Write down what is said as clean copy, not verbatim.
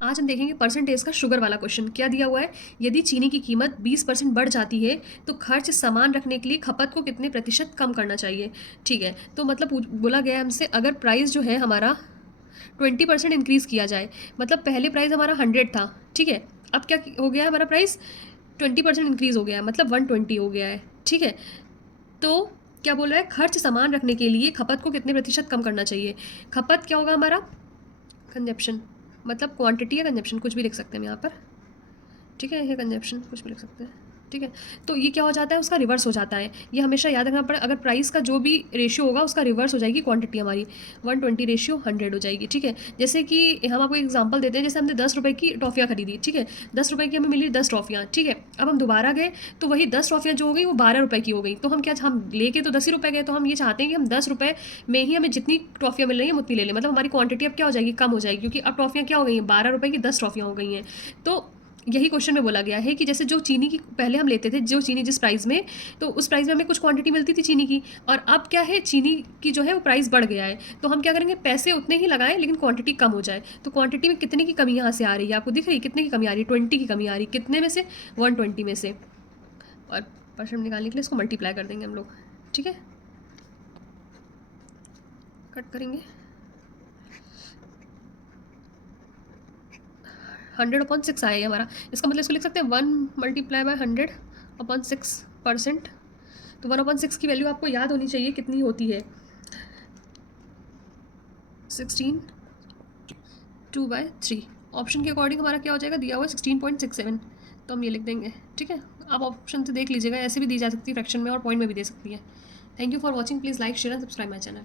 आज हम देखेंगे परसेंटेज का शुगर वाला क्वेश्चन। क्या दिया हुआ है, यदि चीनी की कीमत 20% बढ़ जाती है तो खर्च समान रखने के लिए खपत को कितने प्रतिशत कम करना चाहिए। ठीक है, तो मतलब बोला गया है हमसे अगर प्राइस जो है हमारा 20% इंक्रीज़ किया जाए, मतलब पहले प्राइस हमारा 100 था, ठीक है, अब क्या हो गया है, हमारा प्राइस 20% इंक्रीज़ हो गया है, मतलब 120 हो गया है। ठीक है, तो क्या बोल रहा है, खर्च समान रखने के लिए खपत को कितने प्रतिशत कम करना चाहिए। खपत क्या होगा हमारा, कंजप्शन, मतलब क्वांटिटी या कंजप्शन कुछ भी लिख सकते हैं हम यहाँ पर। ठीक है, ये कंजप्शन कुछ भी लिख सकते हैं। ठीक है, तो ये क्या हो जाता है, उसका रिवर्स हो जाता है। ये हमेशा याद रखना पड़े, अगर प्राइस का जो भी रेशियो होगा उसका रिवर्स हो जाएगी क्वांटिटी हमारी, 120 रेशियो 100 हो जाएगी। ठीक है, जैसे कि हम आपको एग्जांपल देते हैं, जैसे हमने 10 रुपये की टॉफ़ियाँ खरीदी, ठीक है, 10 रुपये की हमें मिली 10 टॉफ़ियाँ। ठीक है, अब हम दोबारा गए तो वही 10 टॉफ़ियाँ जो हो गई वो 12 रुपये की हो गई। तो हम क्या, हम लेके तो 10 ही रुपये गए, तो हम ये चाहते हैं कि हम 10 रुपये में ही हमें जितनी टॉफ़ियाँ मिल रही हैं उतनी ले लें, मतलब हमारी क्वांटिटी अब क्या हो जाएगी, कम हो जाएगी, क्योंकि अब टॉफ़ियाँ क्या हो गई हैं, 12 रुपये की 10 टॉफ़ियाँ हो गई हैं। तो यही क्वेश्चन में बोला गया है कि जैसे जो चीनी की पहले हम लेते थे, जो चीनी जिस प्राइस में, तो उस प्राइस में हमें कुछ क्वांटिटी मिलती थी चीनी की, और अब क्या है, चीनी की जो है वो प्राइस बढ़ गया है। तो हम क्या करेंगे, पैसे उतने ही लगाएं लेकिन क्वांटिटी कम हो जाए। तो क्वांटिटी में कितने की कमी यहाँ से आ रही है, आपको दिख रही है कितने की कमी आ रही है, 20 की कमी आ रही है। कितने में से, 120 में से, और परसेंट निकालने के लिए इसको मल्टीप्लाई कर देंगे हम लोग। ठीक है, कट करेंगे, 100/6 आया है हमारा। इसका मतलब इसको लिख सकते हैं 1 मल्टीप्लाई बाय 100/6%। तो 1/6 की वैल्यू आपको याद होनी चाहिए कितनी होती है, 16 2/3। ऑप्शन के अकॉर्डिंग हमारा क्या हो जाएगा, दिया हुआ है 16.67, तो हम ये लिख देंगे। ठीक है, आप ऑप्शन से देख लीजिएगा, ऐसे भी दी जा सकती है फ्रैक्शन में और पॉइंट में भी दे सकती है। Thank you for watching, please like share and subscribe my channel.